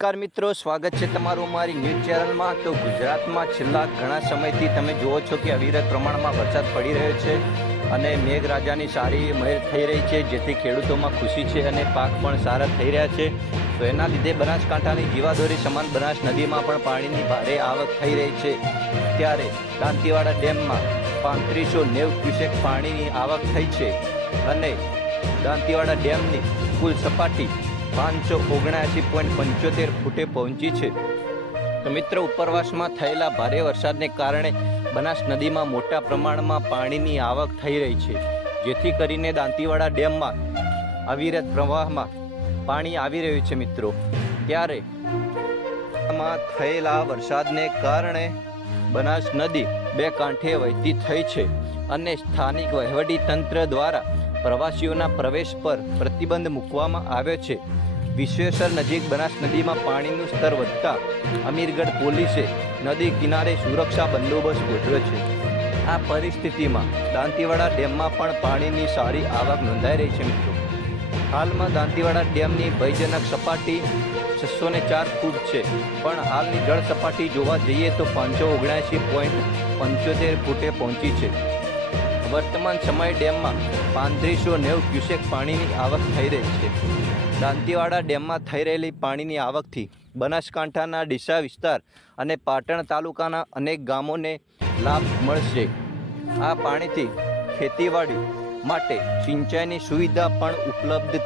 નમસ્કાર મિત્રો, સ્વાગત છે તમારું મારી ન્યૂઝ ચેનલમાં. તો ગુજરાતમાં છેલ્લા ઘણા સમયથી તમે જુઓ છો કે અવિરત પ્રમાણમાં વરસાદ પડી રહ્યો છે અને મેઘરાજાની સારી મહેર થઈ રહી છે, જેથી ખેડૂતોમાં ખુશી છે અને પાક પણ સારા થઈ રહ્યા છે. તો એના લીધે બનાસકાંઠાની જીવાદોરી સમાન બનાસ નદીમાં પણ પાણીની ભારે આવક થઈ રહી છે. ત્યારે દાંતીવાડા ડેમમાં પાંત્રીસો નેવ ક્યુસેક પાણીની આવક થઈ છે અને દાંતીવાડા ડેમની કુલ સપાટી પાંચસો ઓગણ્યાસી પોઈન્ટ પંચોતેર ફૂટે પહોંચી છે. તો મિત્રો, ઉપરવાસમાં થયેલા ભારે વરસાદને કારણે બનાસ નદીમાં મોટા પ્રમાણમાં પાણીની આવક થઈ રહી છે. જેથી કરીને દાંતીવાડા ડેમમાં અવિરત પ્રવાહમાં પાણી આવી રહ્યું છે મિત્રો. ત્યારે થયેલા વરસાદને કારણે બનાસ નદી બે કાંઠે વહેતી થઈ છે અને સ્થાનિક વહીવટી તંત્ર દ્વારા પ્રવાસીઓના પ્રવેશ પર પ્રતિબંધ મૂકવામાં આવ્યો છે. વિશ્વેશ્વર નજીક બનાસ નદીમાં પાણીનું સ્તર વધતા અમીરગઢ પોલીસે નદી કિનારે સુરક્ષા બંદોબસ્ત ગોઠવ્યો છે. આ પરિસ્થિતિમાં દાંતીવાડા ડેમમાં પણ પાણીની સારી આવક નોંધાઈ રહી છે મિત્રો. હાલમાં દાંતીવાડા ડેમની ભયજનક સપાટી છસો ને ચાર ફૂટ છે. પણ હાલની જળ સપાટી જોવા જઈએ તો પાંચસો ઓગણ્યાસી પોઈન્ટ પંચોતેર ફૂટે પહોંચી છે. વર્તમાન સમય ડેમમાં પાંત્રીસો નેવું ક્યુસેક પાણીની આવક થઈ રહી છે. દાંતીવાડા ડેમમાં થઈ રહેલી પાણીની આવકથી બનાસકાંઠાના ડીસા વિસ્તાર અને પાટણ તાલુકાના અનેક ગામોને લાભ મળશે. આ પાણીથી ખેતીવાડી માટે સિંચાઈની સુવિધા પણ ઉપલબ્ધ